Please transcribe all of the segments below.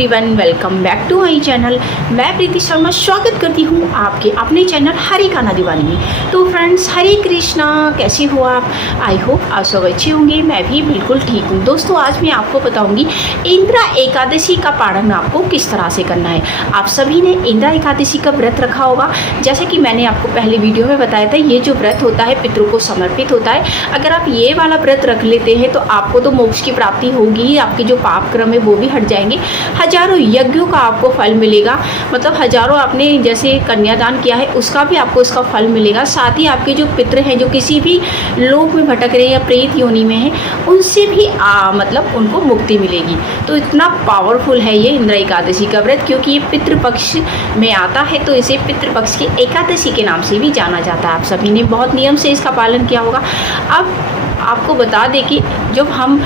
Everyone, welcome back to my channel. मैं प्रीति शर्मा स्वागत करती हूँ आपके अपने चैनल हरे खाना दीवानी में। तो फ्रेंड्स, हरे कृष्णा, कैसे हो आप? आई होप आप सब अच्छे होंगे। मैं भी बिल्कुल ठीक हूँ। दोस्तों, आज मैं आपको बताऊँगी इंद्रा एकादशी का पारण आपको किस तरह से करना है। आप सभी ने इंद्रा एकादशी का व्रत रखा होगा। जैसे कि मैंने आपको पहले वीडियो में बताया था, ये जो व्रत होता है पितरों को समर्पित होता है। अगर आप ये वाला व्रत रख लेते हैं तो आपको तो मोक्ष की प्राप्ति होगी ही, आपके जो पाप क्रम है वो भी हट जाएंगे। हजारों यज्ञों का आपको फल मिलेगा, मतलब हजारों आपने जैसे कन्यादान किया है उसका भी आपको इसका फल मिलेगा। साथ ही आपके जो पितर हैं जो किसी भी लोक में भटक रहे हैं या प्रेत योनि में हैं, उनसे भी मतलब उनको मुक्ति मिलेगी। तो इतना पावरफुल है ये इंद्रा एकादशी का व्रत, क्योंकि ये पितृपक्ष में आता है तो इसे पितृपक्ष की एकादशी के नाम से भी जाना जाता है। आप सभी ने बहुत नियम से इसका पालन किया होगा। अब आपको बता दें कि जब हम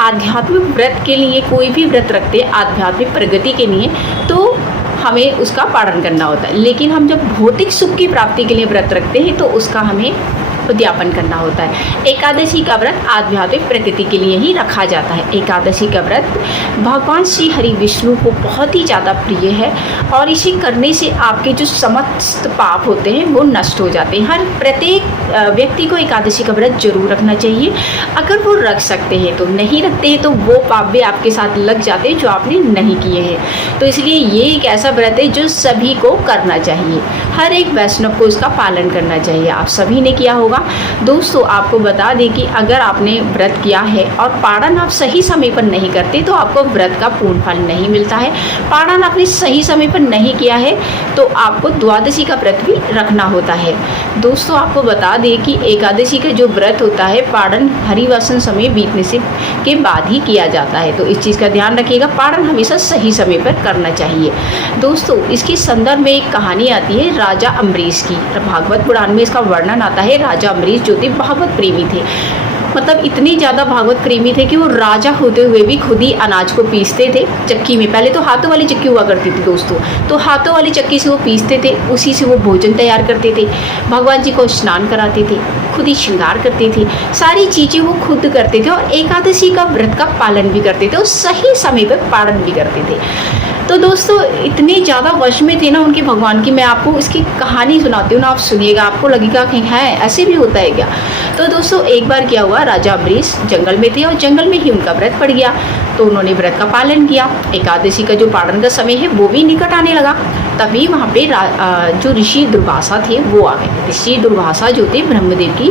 आध्यात्मिक व्रत के लिए कोई भी व्रत रखते हैं, आध्यात्मिक प्रगति के लिए, तो हमें उसका पालन करना होता है। लेकिन हम जब भौतिक सुख की प्राप्ति के लिए व्रत रखते हैं तो उसका हमें उद्यापन करना होता है। एकादशी का व्रत आध्यात्मिक प्रकृति के लिए ही रखा जाता है। एकादशी का व्रत भगवान श्री हरि विष्णु को बहुत ही ज़्यादा प्रिय है और इसे करने से आपके जो समस्त पाप होते हैं वो नष्ट हो जाते हैं। हर प्रत्येक व्यक्ति को एकादशी का व्रत जरूर रखना चाहिए। अगर वो रख सकते हैं तो, नहीं रखते हैं तो वो पाप भी आपके साथ लग जाते हैं जो आपने नहीं किए हैं। तो इसलिए ये एक ऐसा व्रत है जो सभी को करना चाहिए। हर एक वैष्णव को इसका पालन करना चाहिए। आप सभी ने किया होगा। दोस्तों, आपको बता दें कि अगर आपने व्रत किया है और पारण आप सही समय पर नहीं करते तो आपको व्रत का पूर्ण फल नहीं मिलता है। पारण आपने सही समय पर नहीं किया है तो आपको द्वादशी का व्रत भी रखना होता है। दोस्तों, आपको बता दें कि एकादशी का जो व्रत होता है पारण हरिवासन समय बीतने से के बाद ही किया जाता है। तो इस चीज़ का ध्यान रखिएगा, पारण हमेशा सही समय पर करना चाहिए। दोस्तों, इसके संदर्भ में एक कहानी आती है राजा अम्बरीश की। भागवत पुराण में इसका वर्णन आता है। राजा अम्बरीश जो थे भागवत प्रेमी थे, मतलब इतने ज़्यादा भागवत प्रेमी थे कि वो राजा होते हुए भी खुद ही अनाज को पीसते थे चक्की में। पहले तो हाथों वाली चक्की हुआ करती थी दोस्तों, तो हाथों वाली चक्की से वो पीसते थे, उसी से वो भोजन तैयार करते थे, भगवान जी को स्नान कराते थे, खुद ही श्रृंगार करते थे, सारी चीज़ें वो खुद करते थे और एकादशी का व्रत का पालन भी करते थे और सही समय पर पालन भी करते थे। तो दोस्तों, इतने ज़्यादा वश में थे ना उनके भगवान की। मैं आपको इसकी कहानी सुनाती हूँ ना, आप सुनिएगा, आपको लगेगा कि है ऐसे भी होता है क्या। तो दोस्तों, एक बार क्या हुआ, राजा अम्बरीश जंगल में थे और जंगल में ही उनका व्रत पड़ गया। तो उन्होंने व्रत का पालन किया। एकादशी का जो पारण का समय है वो भी निकट आने लगा। तभी वहाँ पे जो ऋषि दुर्वासा थे वो आ गए। ऋषि दुर्वासा जो थे ब्रह्मदेव की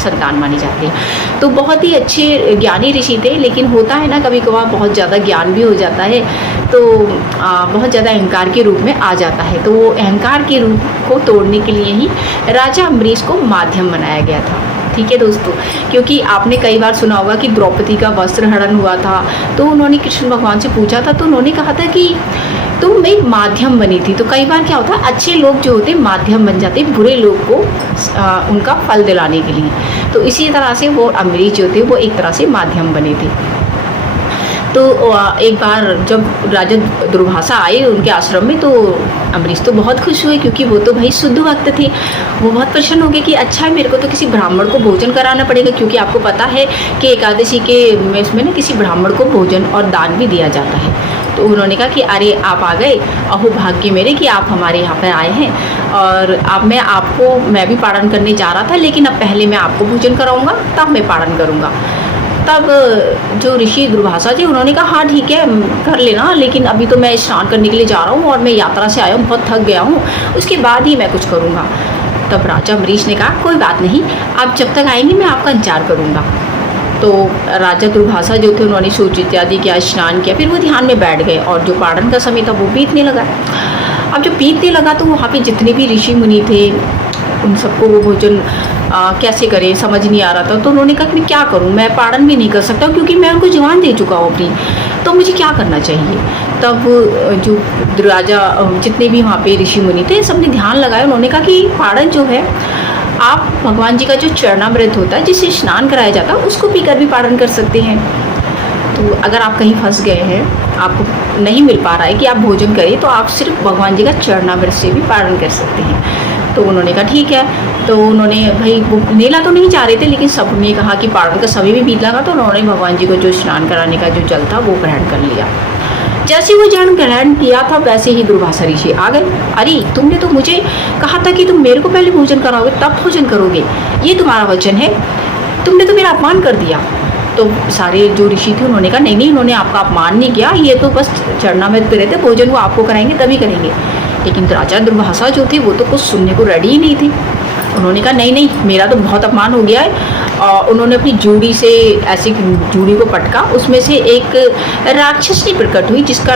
संतान माने जाते हैं। तो बहुत ही अच्छे ज्ञानी ऋषि थे, लेकिन होता है ना कभी कभार बहुत ज़्यादा ज्ञान भी हो जाता है तो बहुत ज़्यादा अहंकार के रूप में आ जाता है। तो वो अहंकार के रूप को तोड़ने के लिए ही राजा अम्बरीश को माध्यम बनाया गया था। ठीक है दोस्तों, क्योंकि आपने कई बार सुना होगा कि द्रौपदी का वस्त्र हरण हुआ था, तो उन्होंने कृष्ण भगवान से पूछा था, तो उन्होंने कहा था कि तुम एक माध्यम बनी थी। तो कई बार क्या होता है, अच्छे लोग जो होते माध्यम बन जाते बुरे लोग को उनका फल दिलाने के लिए। तो इसी तरह से वो अम्बरीश जो थे वो एक तरह से माध्यम बने थे। तो एक बार जब राजा दुर्वासा आए उनके आश्रम में तो अम्बरीश तो बहुत खुश हुए, क्योंकि वो तो भाई शुद्ध भक्त थे। वो बहुत प्रसन्न हो गए कि अच्छा है, मेरे को तो किसी ब्राह्मण को भोजन कराना पड़ेगा, क्योंकि आपको पता है कि एकादशी के इसमें ना किसी ब्राह्मण को भोजन और दान भी दिया जाता है। तो उन्होंने कहा कि अरे आप आ गए, अहो भाग्य मेरे कि आप हमारे यहाँ पर आए हैं, और अब मैं भी पारण करने जा रहा था, लेकिन अब पहले मैं आपको भोजन कराऊंगा तब मैं पारण करूँगा। तब जो ऋषि दुर्वासा जी उन्होंने कहा हाँ ठीक है कर लेना, लेकिन अभी तो मैं स्नान करने के लिए जा रहा हूँ और मैं यात्रा से आया हूँ, बहुत थक गया हूँ, उसके बाद ही मैं कुछ करूँगा। तब राजा अम्बरीश ने कहा कोई बात नहीं, आप जब तक आएंगे मैं आपका इंतजार करूँगा। तो राजा दुर्वासा जो थे उन्होंने सूर्य इत्यादि किया, स्नान किया, फिर वो ध्यान में बैठ गए और जो पारण का समय था वो बीतने लगा। अब जब बीतने लगा तो वहाँ पे जितने भी ऋषि मुनि थे उन सबको वो भोजन कैसे करें समझ नहीं आ रहा था। तो उन्होंने कहा कि मैं क्या करूं, मैं पारण भी नहीं कर सकता क्योंकि मैं उनको जवान दे चुका हूँ अपनी, तो मुझे क्या करना चाहिए। तब जो राजा जितने भी वहाँ पे ऋषि मुनि थे सबने ध्यान लगाया। उन्होंने कहा कि पारण जो है आप भगवान जी का जो चरणामृत होता है जिससे स्नान कराया जाता है उसको पीकर भी पारण कर सकते हैं। तो अगर आप कहीं फंस गए हैं, आपको नहीं मिल पा रहा है कि आप भोजन करें, तो आप सिर्फ भगवान जी का चरणामृत से भी पारण कर सकते हैं। तो उन्होंने कहा ठीक है। तो उन्होंने भाई वो नेला तो नहीं चाह रहे थे, लेकिन सबने कहा कि पारण का समय भी बीत लगा, तो उन्होंने भगवान जी को जो स्नान कराने का जो जल था वो ग्रहण कर लिया। जैसे वो जन्म ग्रहण किया था वैसे ही दुर्वासा ऋषि आ गए। अरे तुमने तो मुझे कहा था कि तुम मेरे को पहले भोजन कराओगे तब भोजन करोगे, ये तुम्हारा वचन है, तुमने तो मेरा अपमान कर दिया। तो सारे जो ऋषि थे उन्होंने कहा नहीं नहीं, उन्होंने आपका अपमान नहीं किया, ये तो बस चरणामृत पे रहते, भोजन वो आपको कराएंगे तभी करेंगे। लेकिन राजा दुर्वासा जो थे वो तो कुछ सुनने को रेडी ही नहीं थे। उन्होंने कहा नहीं नहीं, मेरा तो बहुत अपमान हो गया है। और उन्होंने अपनी जूड़ी से ऐसी जूड़ी को पटका, उसमें से एक राक्षसी प्रकट हुई जिसका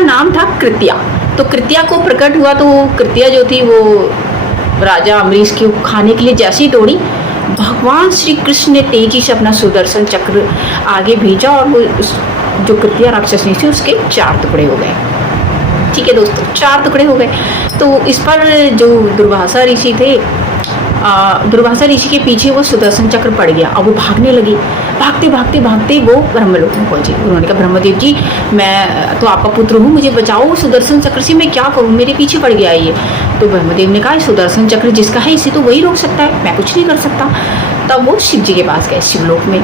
नाम था कृत्या। तो कृत्या को प्रकट हुआ तो कृत्या जो थी वो राजा अम्बरीश को खाने के लिए जैसे ही दौड़ी, भगवान श्री कृष्ण ने तेजी से अपना सुदर्शन चक्र आगे भेजा और वो जो कृत्या राक्षसी थी उसके 4 टुकड़े हो गए। ठीक है दोस्तों, 4 टुकड़े हो गए। तो इस पर जो दुर्वासा ऋषि थे, दुर्वासा ऋषि के पीछे वो सुदर्शन चक्र पड़ गया। अब वो भागने लगी, भागते भागते भागते वो ब्रह्मलोक में पहुंची। उन्होंने कहा ब्रह्मदेव जी, मैं तो आपका पुत्र हूँ, मुझे बचाओ सुदर्शन चक्र से, मैं क्या करूँ, मेरे पीछे पड़ गया ये। तो ब्रह्मदेव ने कहा सुदर्शन चक्र जिसका है इसे तो वही रोक सकता है, मैं कुछ नहीं कर सकता। तब वो शिव जी के पास गए, शिवलोक में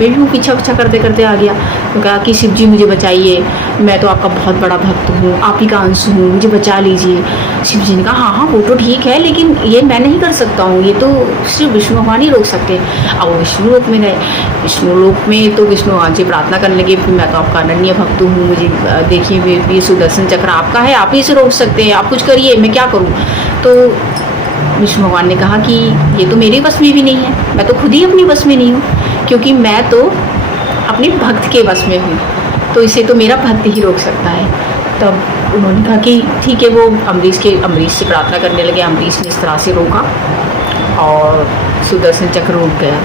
भी वो पीछा करते करते आ गया। तो कहा कि शिव जी मुझे बचाइए, मैं तो आपका बहुत बड़ा भक्त हूँ, आप ही का अंश हूँ, मुझे बचा लीजिए। शिव जी ने कहा हाँ हाँ वो तो ठीक है, लेकिन ये मैं नहीं कर सकता हूँ, ये तो सिर्फ विष्णु भगवान ही रोक सकते हैं। अब वो विष्णुलोक में गए। विष्णुलोक में तो विष्णु भगवान से प्रार्थना करने लगे, मैं तो आपका अनन्य भक्त हूँ, मुझे देखिए ये सुदर्शन चक्र आपका है, आप ही इसे रोक सकते हैं, आप कुछ करिए, मैं क्या करूँ। तो विष्णु भगवान ने कहा कि ये तो मेरे बस में भी नहीं है, मैं तो खुद ही अपने बस में नहीं हूँ, क्योंकि मैं तो अपने भक्त के बस में हूँ, तो इसे तो मेरा भक्त ही रोक सकता है। तब उन्होंने कहा कि ठीक है। वो अम्बरीश से प्रार्थना करने लगे। अम्बरीश ने इस तरह से रोका और सुदर्शन चक्र रुक गया।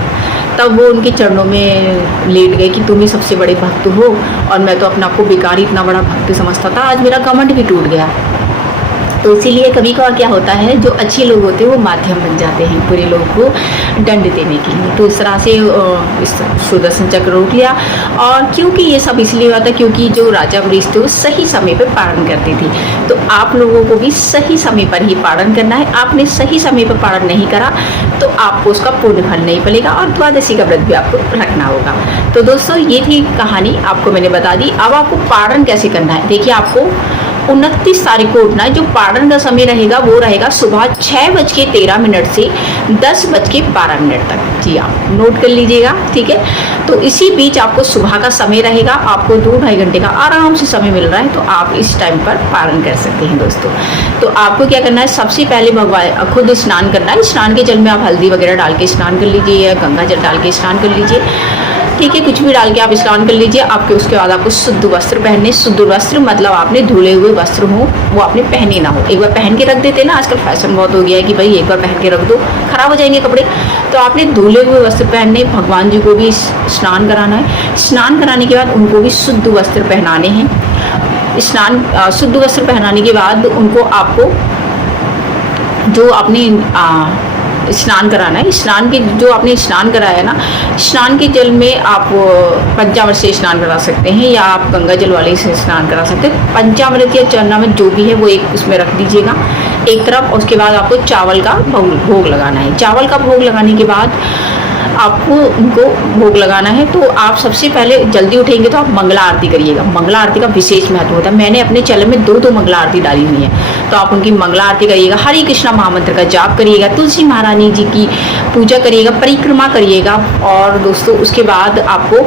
तब वो उनके चरणों में लेट गए कि तुम ही सबसे बड़े भक्त हो और मैं तो अपने आप को बेकार इतना बड़ा भक्त समझता था, आज मेरा घमंड भी टूट गया। तो इसीलिए कभी कभार क्या होता है, जो अच्छे लोग होते हैं वो माध्यम बन जाते हैं बुरे लोग को दंड देने के लिए। तो इस तरह से इस सुदर्शन चक्र रोक लिया। और क्योंकि ये सब इसलिए हुआ था क्योंकि जो राजा अम्बरीश थे वो सही समय पर पारण करते थे। तो आप लोगों को भी सही समय पर ही पारण करना है। आपने सही समय पर पारण नहीं करा तो आपको उसका पूर्ण फल नहीं मिलेगा और द्वादशी का व्रत भी आपको रखना होगा। तो दोस्तों ये थी कहानी, आपको मैंने बता दी। अब आपको पारण कैसे करना है, देखिए आपको 29 तारीख को उठना है। जो पारण का समय रहेगा वो रहेगा सुबह 6:13 से 10:12 तक। जी आप नोट कर लीजिएगा, ठीक है। तो इसी बीच आपको सुबह का समय रहेगा, आपको 2-2.5 घंटे का आराम से समय मिल रहा है, तो आप इस टाइम पर पारण कर सकते हैं दोस्तों। तो आपको क्या करना है, सबसे पहले भगवान खुद स्नान करना है। स्नान के जल में आप हल्दी वगैरह डाल के स्नान कर लीजिए या गंगा जल डाल के स्नान कर लीजिए, ठीक है। कुछ भी डाल के आप स्नान कर लीजिए। आपके उसके बाद आपको शुद्ध वस्त्र पहनने। शुद्ध वस्त्र मतलब आपने धुले हुए वस्त्र हो वो आपने पहने ना हो। एक बार पहन के रख देते ना, आजकल फैशन बहुत हो गया है कि भाई एक बार पहन के रख दो, खराब हो जाएंगे कपड़े। तो आपने धुले हुए वस्त्र पहनने। भगवान जी को भी स्नान कराना है। स्नान कराने के बाद उनको भी शुद्ध वस्त्र पहनाने हैं। शुद्ध वस्त्र पहनाने के बाद उनको आपको जो आपने स्नान कराना है, स्नान के जो आपने स्नान कराया ना, स्नान के जल में आप पंचामृत से स्नान करा सकते हैं या आप गंगा जल वाले से स्नान करा सकते हैं। पंचामृत या चरणामृत जो भी है वो एक उसमें रख दीजिएगा एक तरफ। उसके बाद आपको चावल का भोग लगाना है। चावल का भोग लगाने के बाद आपको उनको भोग लगाना है। तो आप सबसे पहले जल्दी उठेंगे तो आप मंगला आरती करिएगा। मंगला आरती का विशेष महत्व होता है। मैंने अपने चैनल में 2 मंगला आरती डाली हुई है, तो आप उनकी मंगला आरती करिएगा। हरे कृष्णा महामंत्र का जाप करिएगा। तुलसी महारानी जी की पूजा करिएगा, परिक्रमा करिएगा। और दोस्तों उसके बाद आपको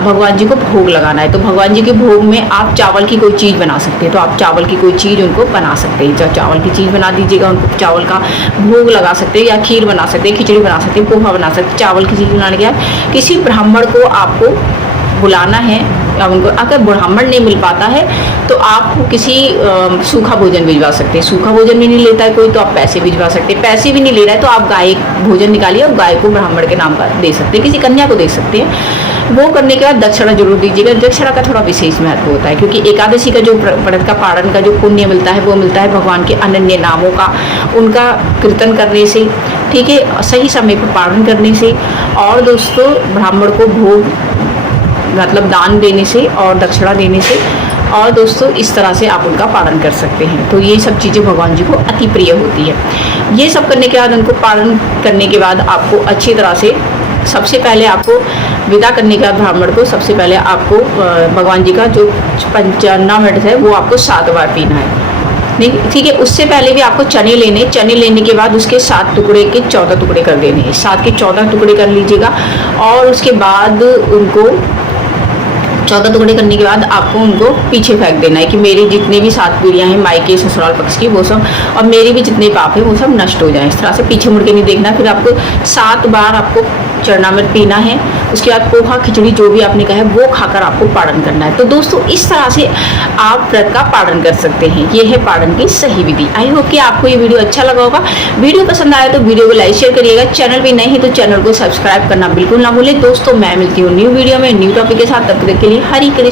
भगवान जी को भोग लगाना है। तो भगवान जी के भोग में आप चावल की कोई चीज़ बना सकते हैं, तो आप चावल की कोई चीज़ उनको बना सकते हैं। चावल की चीज़ बना दीजिएगा, उनको चावल का भोग लगा सकते हैं या खीर बना सकते हैं, खिचड़ी बना सकते हैं, पोहा बना सकते हैं। चावल की चीज़ बनाने के बाद किसी ब्राह्मण को आपको बुलाना है। अब उनको अगर ब्राह्मण नहीं मिल पाता है तो आप किसी सूखा भोजन भिजवा सकते हैं। सूखा भोजन भी नहीं लेता है कोई तो आप पैसे भिजवा सकते हैं। पैसे भी नहीं ले रहा है तो आप गाय भोजन निकालिए और गाय को ब्राह्मण के नाम का दे सकते हैं, किसी कन्या को दे सकते हैं। वो करने के बाद दक्षिणा जरूर दीजिएगा। दक्षिणा का थोड़ा विशेष महत्व होता है क्योंकि एकादशी का जो व्रत का पारण का जो पुण्य मिलता है वो मिलता है भगवान के अनन्य नामों का, उनका कीर्तन करने से, ठीक है, सही समय पर पारण करने से और दोस्तों ब्राह्मण को भोग मतलब दान देने से और दक्षिणा देने से। और दोस्तों इस तरह से आप उनका पालन कर सकते हैं। तो ये सब चीज़ें भगवान जी को अति प्रिय होती है। ये सब करने के बाद उनको पालन करने के बाद आपको अच्छी तरह से सबसे पहले आपको विदा करने के बाद ब्राह्मण को सबसे पहले आपको भगवान जी का जो पंचामृत है वो आपको 7 बार पीना है। ठीक है। उससे पहले भी आपको चने लेने के बाद उसके 7 टुकड़े के 14 टुकड़े कर देने हैं। 7 के 14 टुकड़े कर लीजिएगा और उसके बाद उनको 14 टुकड़े करने के बाद आपको उनको पीछे फेंक देना है कि मेरी जितने भी 7 पीढ़ियाँ हैं मायके ससुराल पक्ष की वो सब, और मेरे भी जितने पाप हैं वो सब नष्ट हो जाएं। इस तरह से पीछे मुड़ के नहीं देखना। फिर आपको 7 बार आपको चरणामृत पीना है। उसके बाद पोहा खिचड़ी जो भी आपने कहा है वो खाकर आपको पारण करना है। तो दोस्तों इस तरह से आप व्रत का पारण कर सकते हैं। ये है पारण की सही विधि। आई होप कि आपको ये वीडियो अच्छा लगा होगा। वीडियो पसंद आया तो वीडियो को लाइक शेयर करिएगा। चैनल पे नहीं है तो चैनल को सब्सक्राइब करना बिल्कुल ना भूलें। दोस्तों मैं मिलती हूँ न्यू वीडियो में न्यू टॉपिक के साथ। तब तक के लिए हरी कृष्ण।